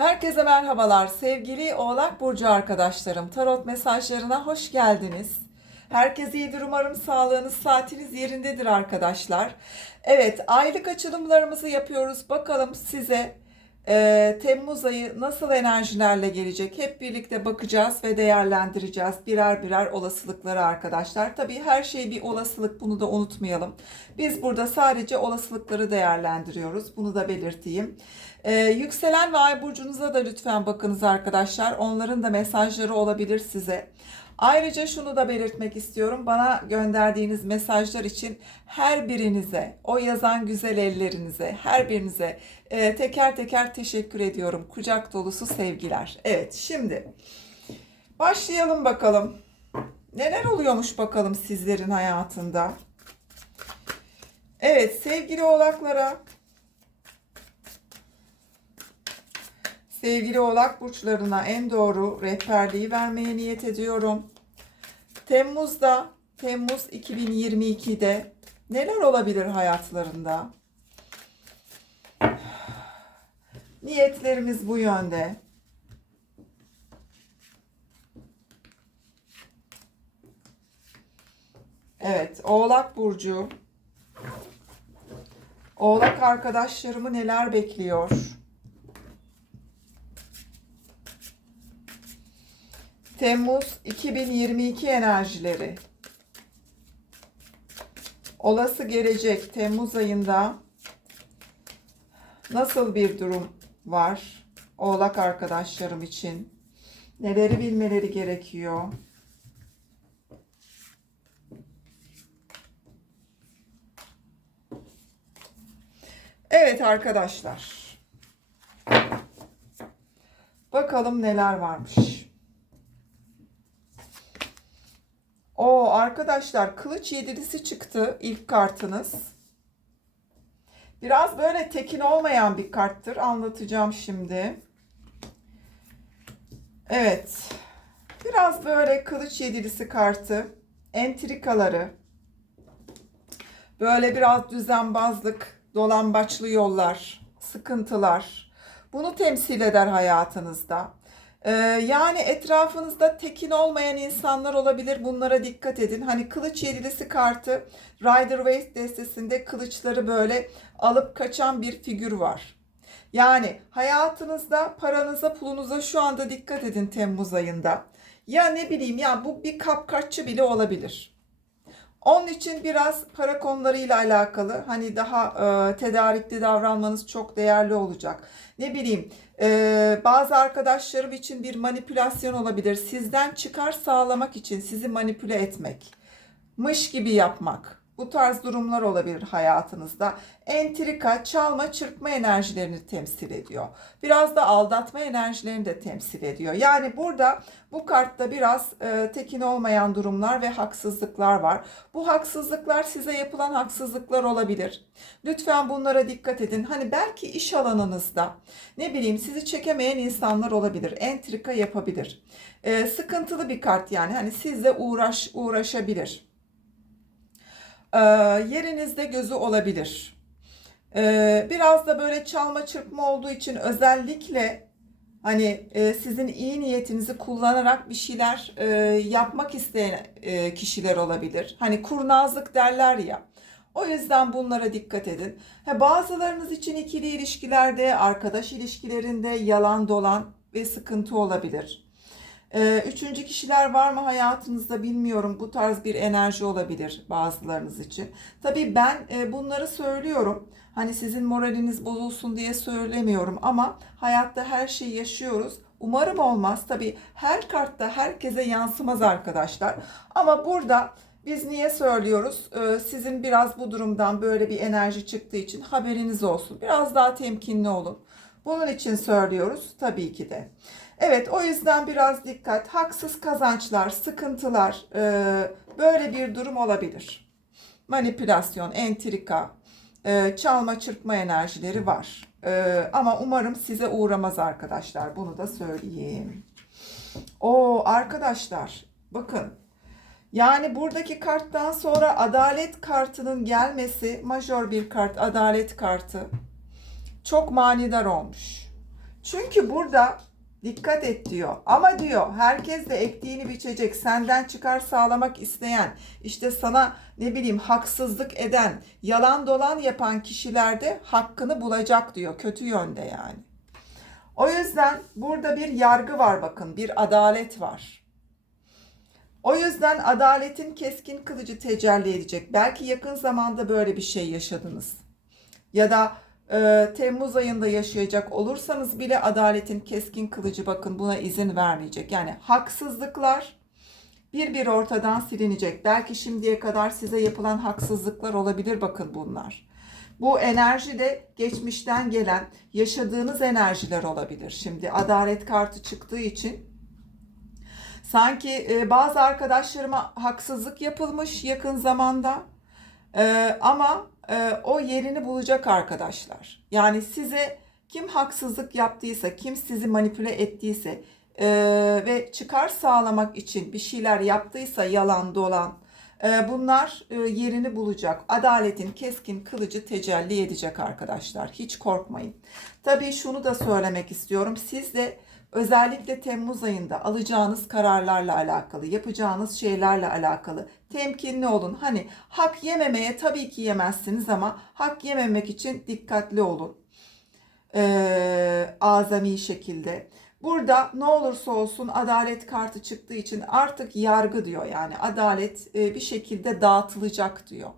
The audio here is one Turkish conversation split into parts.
Herkese merhabalar sevgili Oğlak Burcu arkadaşlarım. Tarot mesajlarına hoş geldiniz. Herkese iyidir umarım sağlığınız, saatiniz yerindedir arkadaşlar. Evet aylık açılımlarımızı yapıyoruz. Bakalım size e, Temmuz ayı nasıl enerjilerle gelecek? Hep birlikte bakacağız ve değerlendireceğiz birer birer olasılıkları arkadaşlar. Tabii her şey bir olasılık bunu da unutmayalım. Biz burada sadece olasılıkları değerlendiriyoruz. Bunu da belirteyim. Ee, yükselen ve ay burcunuza da lütfen bakınız arkadaşlar. Onların da mesajları olabilir size. Ayrıca şunu da belirtmek istiyorum. Bana gönderdiğiniz mesajlar için her birinize, o yazan güzel ellerinize, her birinize e, teker teker teşekkür ediyorum. Kucak dolusu sevgiler. Evet, şimdi başlayalım bakalım. Neler oluyormuş bakalım sizlerin hayatında? Evet, sevgili oğlaklara Sevgili oğlak burçlarına en doğru rehberliği vermeye niyet ediyorum. Temmuz'da, Temmuz 2022'de neler olabilir hayatlarında? Niyetlerimiz bu yönde. Evet, Oğlak burcu. Oğlak arkadaşlarımı neler bekliyor? Temmuz 2022 enerjileri. Olası gelecek Temmuz ayında nasıl bir durum var Oğlak arkadaşlarım için? Neleri bilmeleri gerekiyor? Evet arkadaşlar. Bakalım neler varmış. O arkadaşlar kılıç yedilisi çıktı ilk kartınız. Biraz böyle tekin olmayan bir karttır. Anlatacağım şimdi. Evet. Biraz böyle kılıç yedilisi kartı. Entrikaları. Böyle biraz düzenbazlık, dolambaçlı yollar, sıkıntılar. Bunu temsil eder hayatınızda. Ee, yani etrafınızda tekin olmayan insanlar olabilir. Bunlara dikkat edin. Hani kılıç yedilisi kartı Rider Waite destesinde kılıçları böyle alıp kaçan bir figür var. Yani hayatınızda paranıza pulunuza şu anda dikkat edin Temmuz ayında. Ya ne bileyim ya bu bir kapkaççı bile olabilir. Onun için biraz para konularıyla alakalı hani daha e, tedarikli davranmanız çok değerli olacak. Ne bileyim e, bazı arkadaşlarım için bir manipülasyon olabilir. Sizden çıkar sağlamak için sizi manipüle etmek. Mış gibi yapmak. Bu tarz durumlar olabilir hayatınızda. Entrika, çalma, çırpma enerjilerini temsil ediyor. Biraz da aldatma enerjilerini de temsil ediyor. Yani burada bu kartta biraz e, tekin olmayan durumlar ve haksızlıklar var. Bu haksızlıklar size yapılan haksızlıklar olabilir. Lütfen bunlara dikkat edin. Hani belki iş alanınızda ne bileyim sizi çekemeyen insanlar olabilir. Entrika yapabilir. E, sıkıntılı bir kart yani. Hani sizle uğraş uğraşabilir yerinizde gözü olabilir. E, biraz da böyle çalma çırpma olduğu için özellikle hani e, sizin iyi niyetinizi kullanarak bir şeyler e, yapmak isteyen e, kişiler olabilir. Hani kurnazlık derler ya. O yüzden bunlara dikkat edin. Ha, bazılarınız için ikili ilişkilerde, arkadaş ilişkilerinde yalan dolan ve sıkıntı olabilir. Ee, üçüncü kişiler var mı hayatınızda bilmiyorum. Bu tarz bir enerji olabilir bazılarınız için. Tabii ben e, bunları söylüyorum. Hani sizin moraliniz bozulsun diye söylemiyorum ama hayatta her şeyi yaşıyoruz. Umarım olmaz. Tabii her kartta herkese yansımaz arkadaşlar. Ama burada biz niye söylüyoruz? Ee, sizin biraz bu durumdan böyle bir enerji çıktığı için haberiniz olsun. Biraz daha temkinli olun. Bunun için söylüyoruz tabii ki de. Evet o yüzden biraz dikkat. Haksız kazançlar, sıkıntılar e, böyle bir durum olabilir. Manipülasyon, entrika, e, çalma çırpma enerjileri var. E, ama umarım size uğramaz arkadaşlar. Bunu da söyleyeyim. O arkadaşlar bakın. Yani buradaki karttan sonra adalet kartının gelmesi majör bir kart adalet kartı çok manidar olmuş. Çünkü burada dikkat et diyor. Ama diyor herkes de ektiğini biçecek. Senden çıkar sağlamak isteyen, işte sana ne bileyim haksızlık eden, yalan dolan yapan kişiler de hakkını bulacak diyor. Kötü yönde yani. O yüzden burada bir yargı var bakın, bir adalet var. O yüzden adaletin keskin kılıcı tecelli edecek. Belki yakın zamanda böyle bir şey yaşadınız. Ya da e, Temmuz ayında yaşayacak olursanız bile adaletin keskin kılıcı bakın buna izin vermeyecek. Yani haksızlıklar bir bir ortadan silinecek. Belki şimdiye kadar size yapılan haksızlıklar olabilir bakın bunlar. Bu enerji de geçmişten gelen yaşadığınız enerjiler olabilir. Şimdi adalet kartı çıktığı için sanki e, bazı arkadaşlarıma haksızlık yapılmış yakın zamanda E, ama e, o yerini bulacak arkadaşlar. Yani size kim haksızlık yaptıysa, kim sizi manipüle ettiyse e, ve çıkar sağlamak için bir şeyler yaptıysa yalan dolan e, bunlar e, yerini bulacak. Adaletin keskin kılıcı tecelli edecek arkadaşlar. Hiç korkmayın. Tabii şunu da söylemek istiyorum. Siz de özellikle Temmuz ayında alacağınız kararlarla alakalı, yapacağınız şeylerle alakalı temkinli olun. Hani hak yememeye tabii ki yemezsiniz ama hak yememek için dikkatli olun. Ee, azami şekilde. Burada ne olursa olsun adalet kartı çıktığı için artık yargı diyor yani adalet e, bir şekilde dağıtılacak diyor.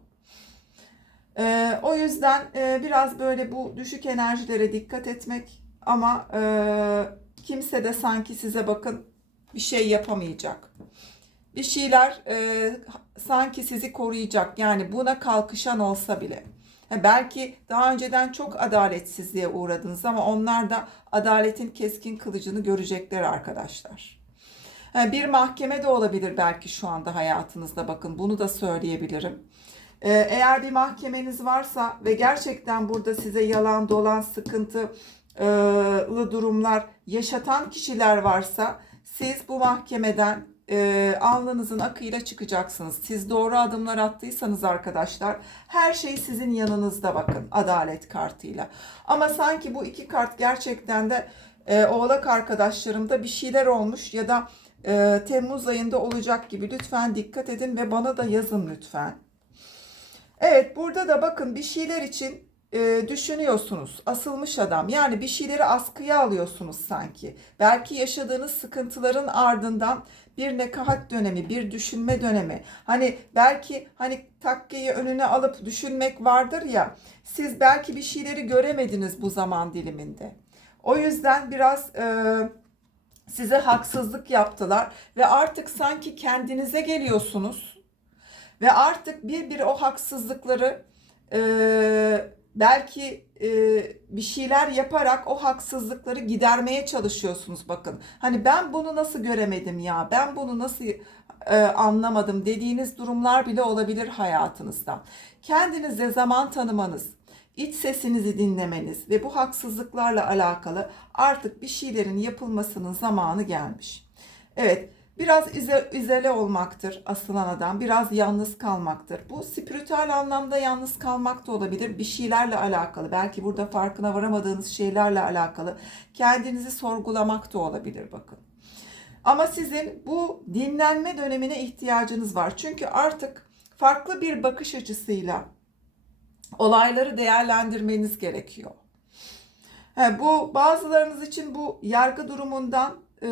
E, o yüzden e, biraz böyle bu düşük enerjilere dikkat etmek ama e, kimse de sanki size bakın bir şey yapamayacak. Bir şeyler e, sanki sizi koruyacak yani buna kalkışan olsa bile. Belki daha önceden çok adaletsizliğe uğradınız ama onlar da adaletin keskin kılıcını görecekler arkadaşlar. Bir mahkeme de olabilir belki şu anda hayatınızda bakın bunu da söyleyebilirim. Ee, Eğer bir mahkemeniz varsa ve gerçekten burada size yalan dolan sıkıntılı durumlar yaşatan kişiler varsa siz bu mahkemeden e, alnınızın akıyla çıkacaksınız. Siz doğru adımlar attıysanız arkadaşlar her şey sizin yanınızda bakın adalet kartıyla. Ama sanki bu iki kart gerçekten de e, oğlak arkadaşlarımda bir şeyler olmuş ya da e, Temmuz ayında olacak gibi lütfen dikkat edin ve bana da yazın lütfen. Evet burada da bakın bir şeyler için e, düşünüyorsunuz. Asılmış adam. Yani bir şeyleri askıya alıyorsunuz sanki. Belki yaşadığınız sıkıntıların ardından bir nekahat dönemi, bir düşünme dönemi. Hani belki hani takkeyi önüne alıp düşünmek vardır ya. Siz belki bir şeyleri göremediniz bu zaman diliminde. O yüzden biraz e, size haksızlık yaptılar ve artık sanki kendinize geliyorsunuz ve artık bir bir o haksızlıkları e, belki e, bir şeyler yaparak o haksızlıkları gidermeye çalışıyorsunuz bakın. Hani ben bunu nasıl göremedim ya, ben bunu nasıl e, anlamadım dediğiniz durumlar bile olabilir hayatınızda. Kendinize zaman tanımanız, iç sesinizi dinlemeniz ve bu haksızlıklarla alakalı artık bir şeylerin yapılmasının zamanı gelmiş. Evet, biraz izole olmaktır asılan adam, biraz yalnız kalmaktır. Bu spiritüel anlamda yalnız kalmak da olabilir, bir şeylerle alakalı. Belki burada farkına varamadığınız şeylerle alakalı. Kendinizi sorgulamak da olabilir bakın. Ama sizin bu dinlenme dönemine ihtiyacınız var. Çünkü artık farklı bir bakış açısıyla olayları değerlendirmeniz gerekiyor. Bu bazılarınız için bu yargı durumundan e,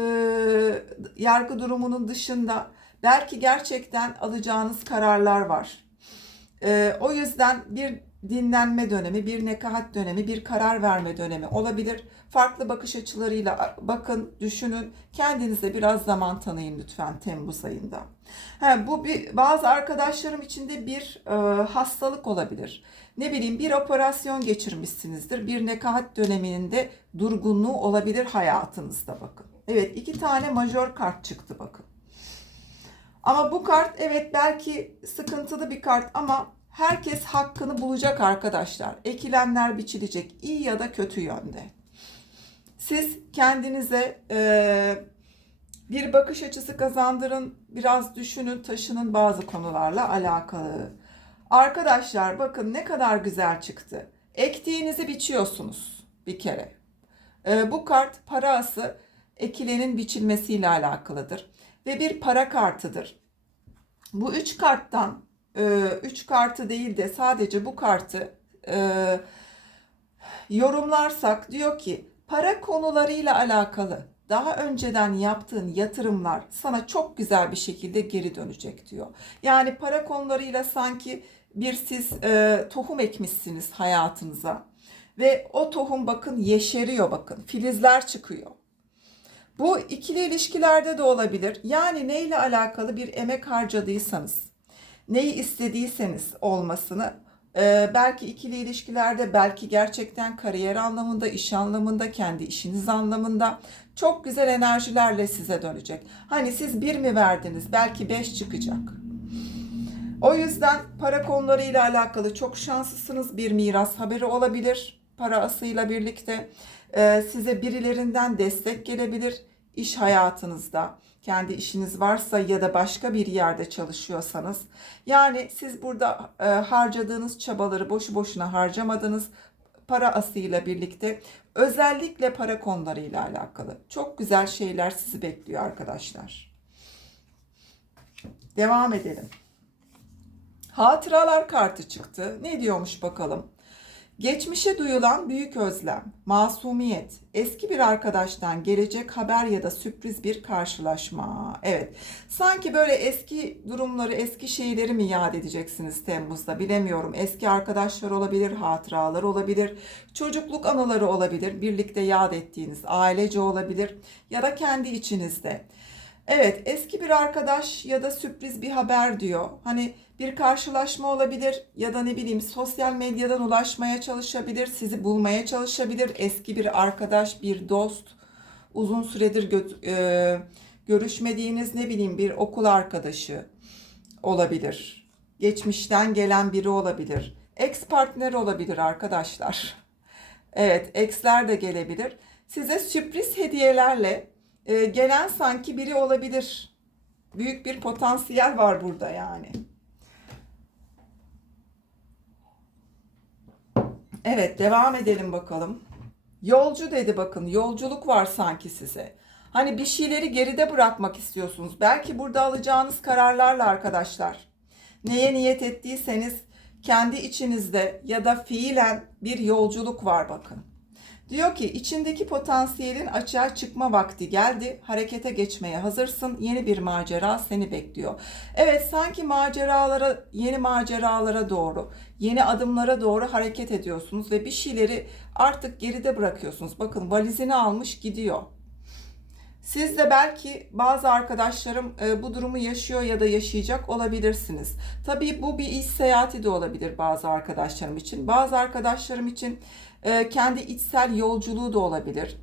yargı durumunun dışında belki gerçekten alacağınız kararlar var. E, o yüzden bir dinlenme dönemi, bir nekahat dönemi, bir karar verme dönemi olabilir. Farklı bakış açılarıyla bakın, düşünün. Kendinize biraz zaman tanıyın lütfen Temmuz ayında. Ha, bu bir, bazı arkadaşlarım için de bir e, hastalık olabilir. Ne bileyim bir operasyon geçirmişsinizdir. Bir nekahat döneminde durgunluğu olabilir hayatınızda bakın. Evet iki tane majör kart çıktı bakın. Ama bu kart evet belki sıkıntılı bir kart ama herkes hakkını bulacak arkadaşlar. Ekilenler biçilecek iyi ya da kötü yönde. Siz kendinize e, bir bakış açısı kazandırın, biraz düşünün, taşının bazı konularla alakalı. Arkadaşlar bakın ne kadar güzel çıktı. Ektiğinizi biçiyorsunuz bir kere. E, bu kart para ası ekilenin biçilmesiyle alakalıdır. Ve bir para kartıdır. Bu üç karttan, e, üç kartı değil de sadece bu kartı e, yorumlarsak diyor ki para konularıyla alakalı daha önceden yaptığın yatırımlar sana çok güzel bir şekilde geri dönecek diyor. Yani para konularıyla sanki bir siz e, tohum ekmişsiniz hayatınıza ve o tohum bakın yeşeriyor bakın filizler çıkıyor. Bu ikili ilişkilerde de olabilir. Yani neyle alakalı bir emek harcadıysanız, neyi istediyseniz olmasını e, belki ikili ilişkilerde, belki gerçekten kariyer anlamında, iş anlamında, kendi işiniz anlamında çok güzel enerjilerle size dönecek. Hani siz bir mi verdiniz? Belki beş çıkacak. O yüzden para konularıyla alakalı çok şanslısınız. Bir miras haberi olabilir para asıyla birlikte. Ee, size birilerinden destek gelebilir iş hayatınızda. Kendi işiniz varsa ya da başka bir yerde çalışıyorsanız. Yani siz burada e, harcadığınız çabaları boşu boşuna harcamadınız. Para asıyla birlikte özellikle para konularıyla alakalı çok güzel şeyler sizi bekliyor arkadaşlar. Devam edelim. Hatıralar kartı çıktı. Ne diyormuş bakalım? Geçmişe duyulan büyük özlem, masumiyet, eski bir arkadaştan gelecek haber ya da sürpriz bir karşılaşma. Evet, sanki böyle eski durumları, eski şeyleri mi yad edeceksiniz Temmuz'da bilemiyorum. Eski arkadaşlar olabilir, hatıralar olabilir, çocukluk anıları olabilir, birlikte yad ettiğiniz ailece olabilir ya da kendi içinizde. Evet, eski bir arkadaş ya da sürpriz bir haber diyor. Hani bir karşılaşma olabilir ya da ne bileyim sosyal medyadan ulaşmaya çalışabilir, sizi bulmaya çalışabilir. Eski bir arkadaş, bir dost, uzun süredir gö- e, görüşmediğiniz ne bileyim bir okul arkadaşı olabilir. Geçmişten gelen biri olabilir. Ex partner olabilir arkadaşlar. Evet, exler de gelebilir. Size sürpriz hediyelerle e, gelen sanki biri olabilir. Büyük bir potansiyel var burada yani. Evet, devam edelim bakalım. Yolcu dedi bakın, yolculuk var sanki size. Hani bir şeyleri geride bırakmak istiyorsunuz. Belki burada alacağınız kararlarla arkadaşlar. Neye niyet ettiyseniz kendi içinizde ya da fiilen bir yolculuk var bakın. Diyor ki içindeki potansiyelin açığa çıkma vakti geldi. Harekete geçmeye hazırsın. Yeni bir macera seni bekliyor. Evet sanki maceralara, yeni maceralara doğru, yeni adımlara doğru hareket ediyorsunuz ve bir şeyleri artık geride bırakıyorsunuz. Bakın valizini almış gidiyor. Siz de belki bazı arkadaşlarım e, bu durumu yaşıyor ya da yaşayacak olabilirsiniz. Tabii bu bir iş seyahati de olabilir bazı arkadaşlarım için. Bazı arkadaşlarım için e, kendi içsel yolculuğu da olabilir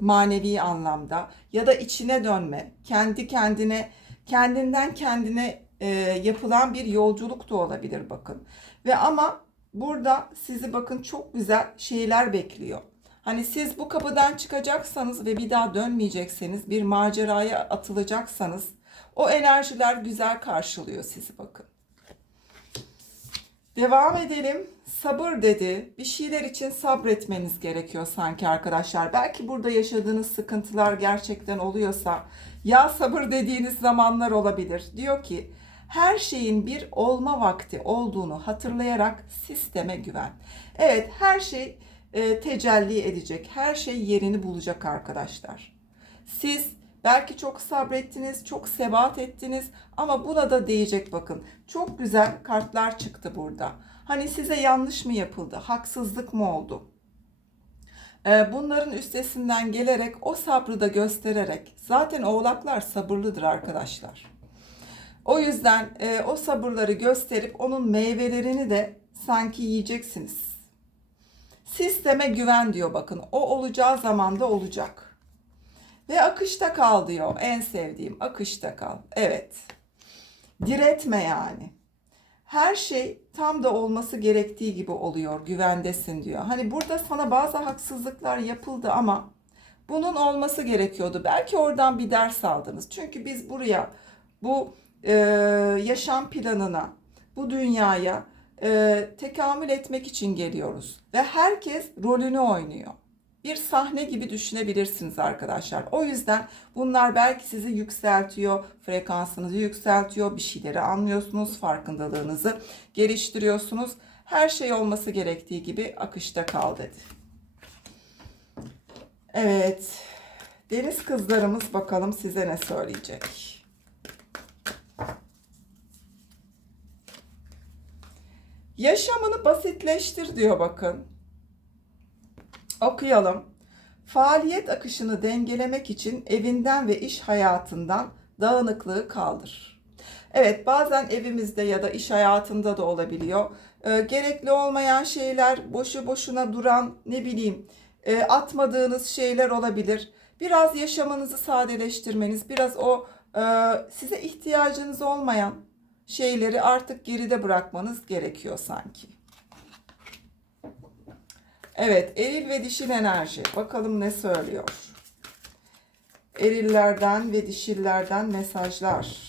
manevi anlamda ya da içine dönme, kendi kendine kendinden kendine e, yapılan bir yolculuk da olabilir bakın. Ve ama burada sizi bakın çok güzel şeyler bekliyor. Hani siz bu kapıdan çıkacaksanız ve bir daha dönmeyecekseniz, bir maceraya atılacaksanız o enerjiler güzel karşılıyor sizi bakın. Devam edelim. Sabır dedi. Bir şeyler için sabretmeniz gerekiyor sanki arkadaşlar. Belki burada yaşadığınız sıkıntılar gerçekten oluyorsa ya sabır dediğiniz zamanlar olabilir. Diyor ki her şeyin bir olma vakti olduğunu hatırlayarak sisteme güven. Evet her şey e, tecelli edecek. Her şey yerini bulacak arkadaşlar. Siz belki çok sabrettiniz, çok sebat ettiniz ama buna da değecek bakın. Çok güzel kartlar çıktı burada. Hani size yanlış mı yapıldı? Haksızlık mı oldu? E, bunların üstesinden gelerek o sabrı da göstererek zaten oğlaklar sabırlıdır arkadaşlar. O yüzden e, o sabırları gösterip onun meyvelerini de sanki yiyeceksiniz. Sisteme güven diyor bakın. O olacağı zamanda olacak. Ve akışta kal diyor. En sevdiğim akışta kal. Evet. Diretme yani. Her şey tam da olması gerektiği gibi oluyor. Güvendesin diyor. Hani burada sana bazı haksızlıklar yapıldı ama bunun olması gerekiyordu. Belki oradan bir ders aldınız. Çünkü biz buraya bu e, yaşam planına, bu dünyaya e, tekamül etmek için geliyoruz. Ve herkes rolünü oynuyor. Bir sahne gibi düşünebilirsiniz arkadaşlar. O yüzden bunlar belki sizi yükseltiyor, frekansınızı yükseltiyor, bir şeyleri anlıyorsunuz, farkındalığınızı geliştiriyorsunuz. Her şey olması gerektiği gibi akışta kal dedi. Evet. Deniz kızlarımız bakalım size ne söyleyecek. Yaşamını basitleştir diyor bakın. Okuyalım. Faaliyet akışını dengelemek için evinden ve iş hayatından dağınıklığı kaldır. Evet bazen evimizde ya da iş hayatında da olabiliyor. Ee, gerekli olmayan şeyler, boşu boşuna duran ne bileyim e, atmadığınız şeyler olabilir. Biraz yaşamınızı sadeleştirmeniz, biraz o e, size ihtiyacınız olmayan şeyleri artık geride bırakmanız gerekiyor sanki. Evet, eril ve dişil enerji. Bakalım ne söylüyor. Erillerden ve dişillerden mesajlar.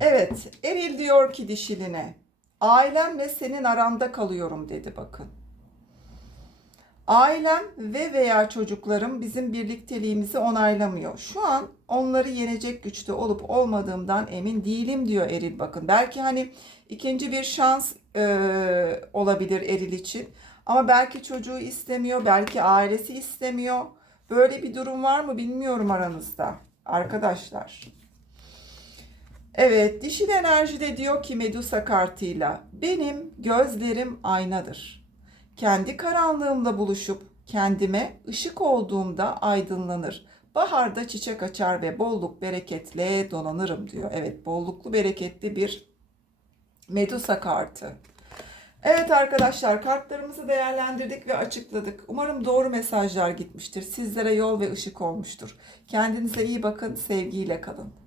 Evet, eril diyor ki dişiline. Ailemle senin aranda kalıyorum dedi bakın. Ailem ve veya çocuklarım bizim birlikteliğimizi onaylamıyor. Şu an onları yenecek güçte olup olmadığımdan emin değilim diyor Eril bakın. Belki hani ikinci bir şans e, olabilir Eril için. Ama belki çocuğu istemiyor, belki ailesi istemiyor. Böyle bir durum var mı bilmiyorum aranızda arkadaşlar. Evet, dişil enerjide diyor ki Medusa kartıyla benim gözlerim aynadır. Kendi karanlığımla buluşup kendime ışık olduğumda aydınlanır. Baharda çiçek açar ve bolluk bereketle donanırım diyor. Evet, bolluklu bereketli bir Medusa kartı. Evet arkadaşlar kartlarımızı değerlendirdik ve açıkladık. Umarım doğru mesajlar gitmiştir. Sizlere yol ve ışık olmuştur. Kendinize iyi bakın, sevgiyle kalın.